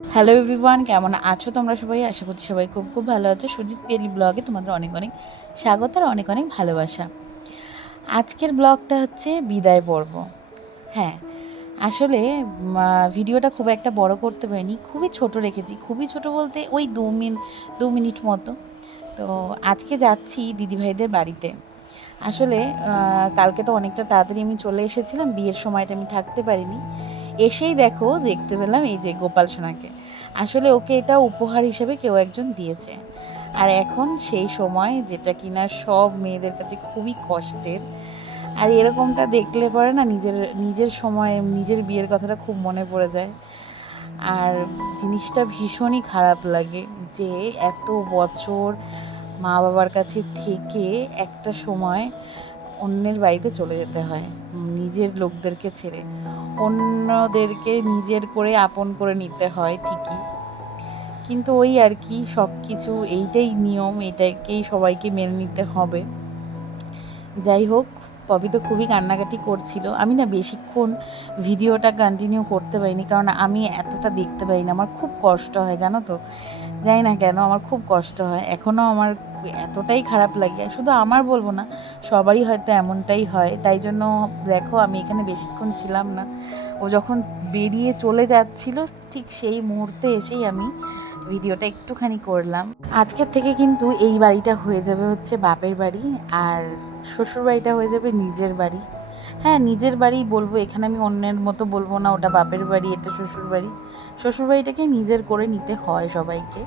Hello everyone কেমন আছো তোমরা সবাই? আশা করছি সবাই খুব খুব ভালো আছো। সুজিত পেলি ব্লগে তোমাদের অনেক অনেক স্বাগত আর অনেক অনেক ভালোবাসা। আজকের ব্লগটা হচ্ছে বিদায় পর্ব। হ্যাঁ আসলে ভিডিওটা খুব একটা বড় করতে পারিনি। খুবই ছোট রেখেছি। খুবই ছোট বলতে ওই দু মিনিট দু মিনিট মতো। তো আজকে যাচ্ছি দিদিভাইদের বাড়িতে। আসলে কালকে তো অনেকটা তাড়াতাড়ি আমি চলে এসেছিলাম। বিয়ের সময়টা আমি থাকতে পারিনি। এসেই দেখো দেখতে পেলাম এই যে গোপাল সোনাকে। আসলে ওকে এটা উপহার হিসেবে কেউ একজন দিয়েছে। আর এখন সেই সময় যেটা কিনা সব মেয়েদের কাছে খুবই কষ্টের। আর এরকমটা দেখলে পরে না নিজের নিজের সময়, নিজের বিয়ের কথাটা খুব মনে পড়ে যায়। আর জিনিসটা ভীষণই খারাপ লাগে যে এত বছর মা বাবার কাছে থেকে একটা সময় অন্যের বাড়িতে চলে যেতে হয়। নিজের লোকদেরকে ছেড়ে। অন্যদেরকে নিজের করে আপন করে নিতে হয়, ঠিকই। কিন্তু ওই আর কি সব কিছু এইটাই নিয়ম, এটাকেই সবাইকে মেনে নিতে হবে। যাই হোক, পপি তো খুবই কান্নাকাটি করছিল। আমি না বেশিক্ষণ ভিডিওটা কন্টিনিউ করতে পারিনি, কারণ আমি এতটা দেখতে পারি না আমার খুব কষ্ট হয়, জানো তো? জানি না কেন, আমার খুব কষ্ট হয়। এখনও আমার এতটাই খারাপ লাগে। শুধু আমার বলব না, সবারই হয়তো এমনটাই হয়। তাই জন্য দেখো, আমি এখানে বেশিক্ষণ ছিলাম না। ও যখন বেরিয়ে চলে যাচ্ছিল, ঠিক সেই মুহূর্তে এসেই আমি ভিডিওটা একটুখানি করলাম। আজকের থেকে কিন্তু এই বাড়িটা হয়ে যাবে হচ্ছে বাপের বাড়ি, আর শ্বশুর বাড়িটা হয়ে যাবে নিজের বাড়ি। হ্যাঁ নিজের বাড়ি বলব, এখানে আমি অন্যের মতো বলব না, ওটা বাপের বাড়ি, এটা শ্বশুর বাড়ি। শ্বশুর বাড়িটাকে নিজের করে নিতে হয় সবাইকে।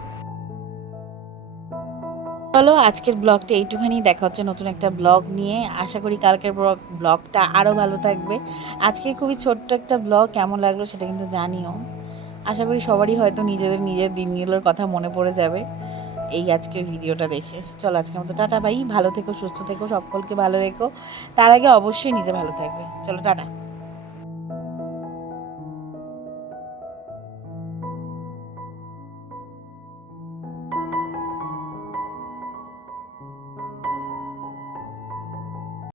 চলো আজকের ব্লগটা এইটুখানি, দেখা হচ্ছে নতুন একটা ব্লগ নিয়ে। আশা করি কালকের ব্লগটা আরও ভালো থাকবে। আজকে খুবই ছোট্ট একটা ব্লগ, কেমন লাগল সেটা কিন্তু জানিও। আশা করি সবারই হয়তো নিজেদের নিজের দিনগুলোর কথা মনে পড়ে যাবে এই আজকের ভিডিওটা দেখে। চলো আজকের মতো, টাটা ভাই ভালো থেকো, সুস্থ থেকো, সকলকে ভালো রেখো। তার আগে অবশ্যই নিজে ভালো থাকবে। চলো, টাটা।